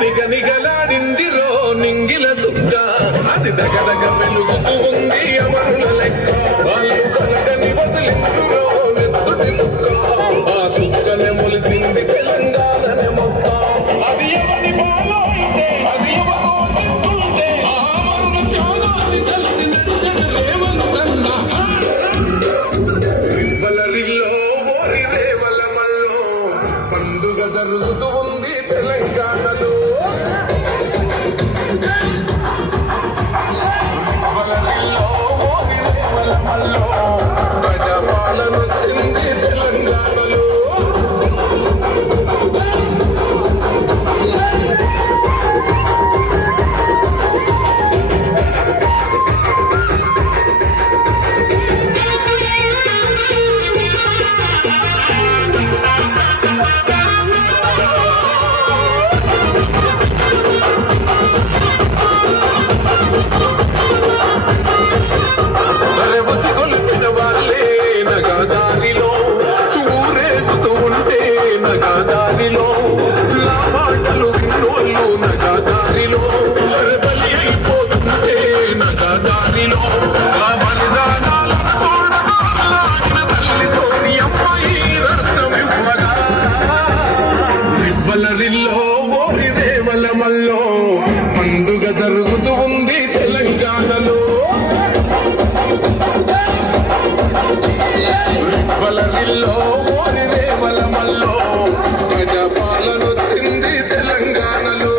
నిగనిగలాడిందిరో నింగిల సుక్క అది దగదగ వెలుగుతూ ఉంది అమరుల లెక్క వాళ్ళు కనగని వదిలిందురో వెత్తుటి సుక్క ఆ సుక్కనే మొలిసింది తెలంగాణనే మొక్క అది ఎవరి బాలో అయితే అది ఎవరో తింటుంటే ఆ అమరుల త్యాగాన్ని కలిసి నడిచెడలేవను కన్నా రివ్వలరిల్లో ఓరి రేవల మల్లో పండుగ జరుగుతూ ఉంది తెలంగాణలో ప్రజాపాలన వచ్చింది తెలంగాణలో నగాదారిలో నా మాటలు విన్నోళ్ళు నగాదారిలో బలి అయిపోతుంటే నగాదారిలో ఆ బలిదానాలు చూడగాలిన తల్లి సోనియమ్మ ఈ రాష్ట్రం ఇవ్వగా రివ్వలరిల్లో ఓరి దేవల మల్లో పండుగ జరుగుతూ ఉంది తెలంగాణలో రివ్వలరిల్లో ఓరి దేవల మల్లో ప్రజాపాలన వచ్చింది తెలంగాణలో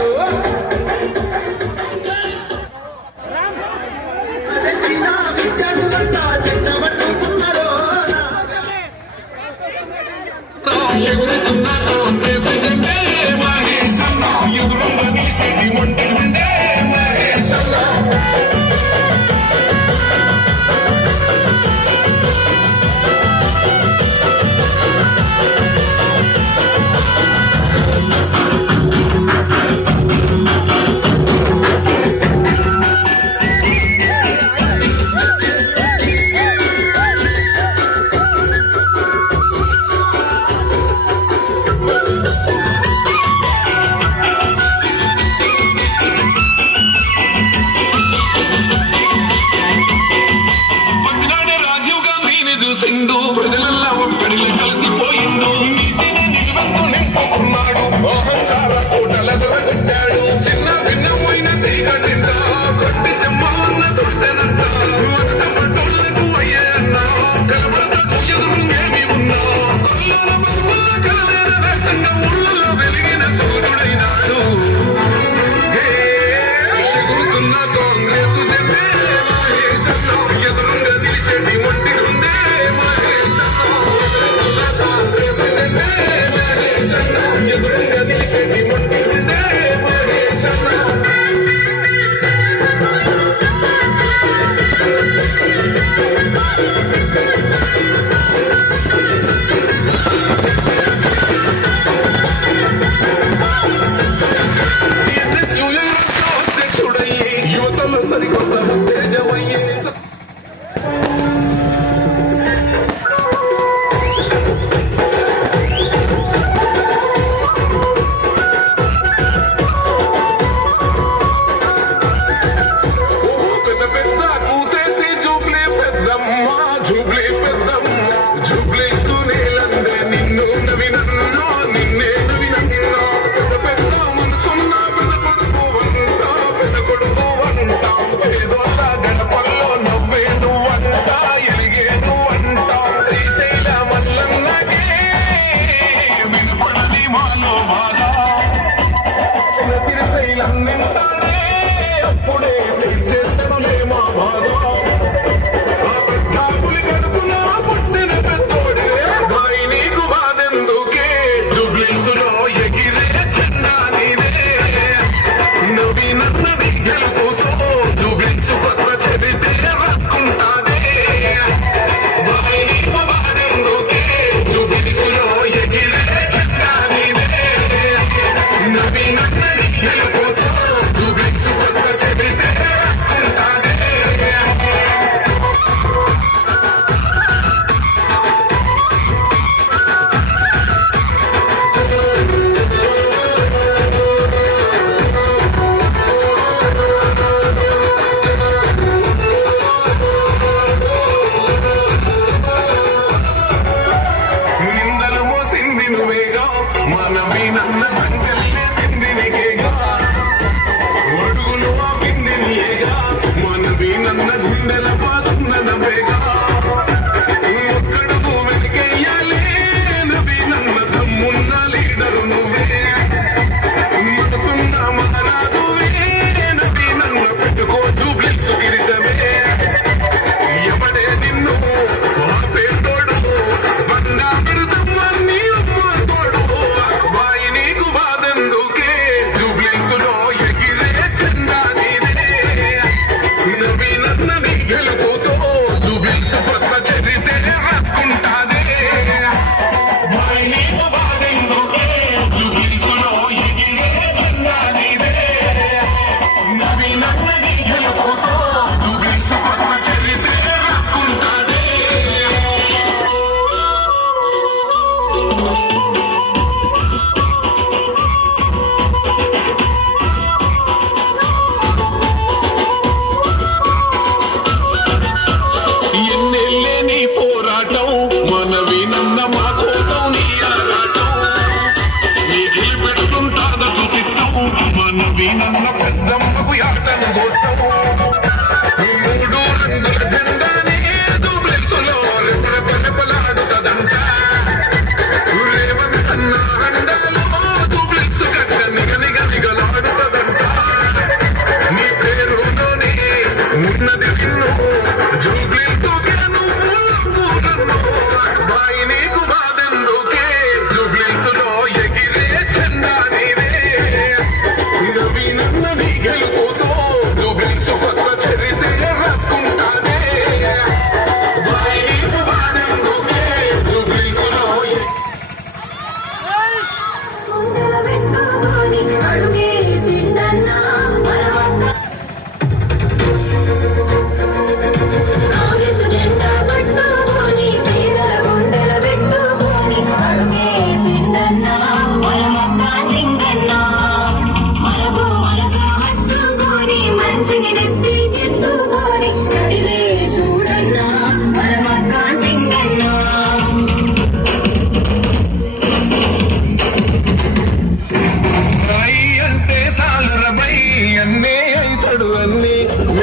ఎగురుతున్న కాంగ్రెస్ జెండే మహేష్ అన్న ఎదురుంగ నిలిచి ఒంటి ఉండే మహేష్ అన్న చూసిండు ప్రజలల్లా ఒక్కడిని కలిసిపోయిండు నీతిని నిలువెత్తు నింపుకున్నాడు అహంకార కోటల దొరగొట్టాడు చిన్న భిన్నమైన చీకటింట కొట్టి చెమ్మన్న తుడిసెనంట మనసపట్టోళ్లకు అయ్యే అన్న కలబడకు ఎదురు ఏమి ఉన్నా తల్లాల బతుకుల కలలేన వేసంగా ఊళ్ళలో వెలిగిన సూర్యుడైనాడు ఎగురుతున్న కాంగ్రెస్ జెండే మహేష్ అన్న ఎదురుంగా నిలిచేటి ఒంటి ఎదురుగా నిలిచేటి ఒంటి ఉండే మహేష్ అన్న అధ్యక్షుడయ్యే యువతలో సరికొత్త ఉత్తేజమయ్యే అప్పుడే తెచ్చేస్తనులే మా బాధ డబ్బులు కడుపునా పుట్టిన పెద్దోడే గాయి నీకు బాధెందుకే జుబ్లీసులో ఎగిరే చెండా నీదే నవీనన్నది గెలుపుతో జుబ్లీసు పత్ర చెబితే రాసుకుంటానే గాయి నీకు బాధెందుకే జుబ్లీసులో ఎగిరే చెండా నీదే నవీనన్నది గెలుపుతో సంకల్లేసింది నీకేగా అడుగులు ఆపింది నీయేగా మనవి నన్న గుండెల పాతున్న నవ్వేగా ఒక్కడుగు వెనకేయాలి నవి నన్న తమ్మున్న లీడరు నువ్వే మనసున్న మహారాజువే నవి నన్న పెట్టుకోచు బ్లిక్స్ కిరీటమే ఎవడే నిన్ను ఆపేటోడు బండా పెడతమ్మని అమ్మతోడు బాయి నీకు బాధెందుకే జూబ్లింగ్స్లో ఎగిరే చెందా నీదే నవీనన్నని గెలుపుతో జూబ్లింగ్స్ కొత్త చరితే రాసుకుంటాదే బాయి నీకు బాధెందుకే జూబ్లింగ్స్లో ఎగిరే చెందా నీదే నవీనన్నని గెలుపుతో జూబ్లింగ్స్ కొత్త చరితే రాసుకుంటాదే ఎన్నెల్లే నీ పోరాటం మనవి నన్న మా కోసం నీ ఆరాటం నీ గెలిపెడుతుంటాదో చూపిస్తాం మనవి నన్న పెద్దమ్మకు యాటను కోస్తాం